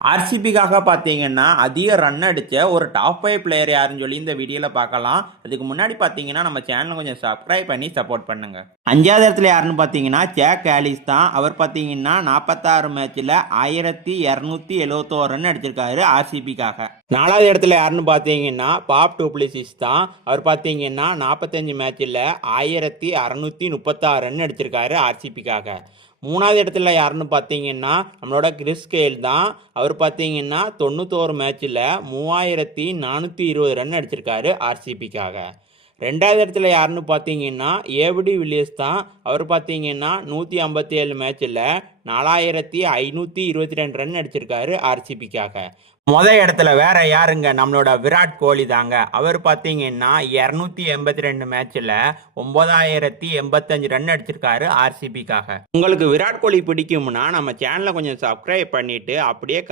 ஆர்சிபிக்காக பார்த்தீங்கன்னா, அதிக ரன் அடிச்ச ஒரு டாப் 5 பிளேயர் யாருன்னு சொல்லி இந்த வீடியோல பார்க்கலாம். அதுக்கு முன்னாடி பார்த்தீங்கன்னா, நம்ம சேனல கொஞ்சம் சப்ஸ்கிரைப் பண்ணி சப்போர்ட் பண்ணுங்க. 5வது இடத்துல யாருன்னு பார்த்தீங்கன்னா, ஜாக் ஆலிஸ் தான். அவர் பார்த்தீங்கன்னா 46 மேட்ச்ல 1271 ரன் அடிச்சிருக்காரு ஆர்சிபிக்காக. 4வது இடத்துல யாருன்னு பார்த்தீங்கன்னா, பாப் டு பிளெசிஸ் தான். அவர் பார்த்தீங்கன்னா 45 மேட்ச்ல 1636 ரன் அடிச்சிருக்காரு ஆர்சிபிக்காக. 3வது இடத்துல யாருன்னு பார்த்தீங்கன்னா, நம்மளோட கிறிஸ் கெயில் தான். அவர் பார்த்தீங்கன்னா 91 மேட்ச்சில் 3420 ரன் அடிச்சிருக்காரு ஆர்சிபிக்காக. 2வது இடத்துல யாருன்னு பார்த்தீங்கன்னா, ஏபிடி வில்லியர்ஸ் தான். அவர் பார்த்தீங்கன்னா 157 மேட்ச்சில் 4522 ரன் அடிச்சிருக்காரு ஆர்சிபிக்காக. இடத்துல வேற யாருங்க, நம்மளோட விராட் கோலி தாங்க. அவர் பார்த்தீங்கன்னா 282 மேட்ச்ல 9085 ரன் அடிச்சிருக்காரு ஆர்சிபிக்காக. உங்களுக்கு விராட் கோலி பிடிக்கும்னா நம்ம சேனலை கொஞ்சம் சப்ஸ்கிரைப் பண்ணிட்டு அப்படியே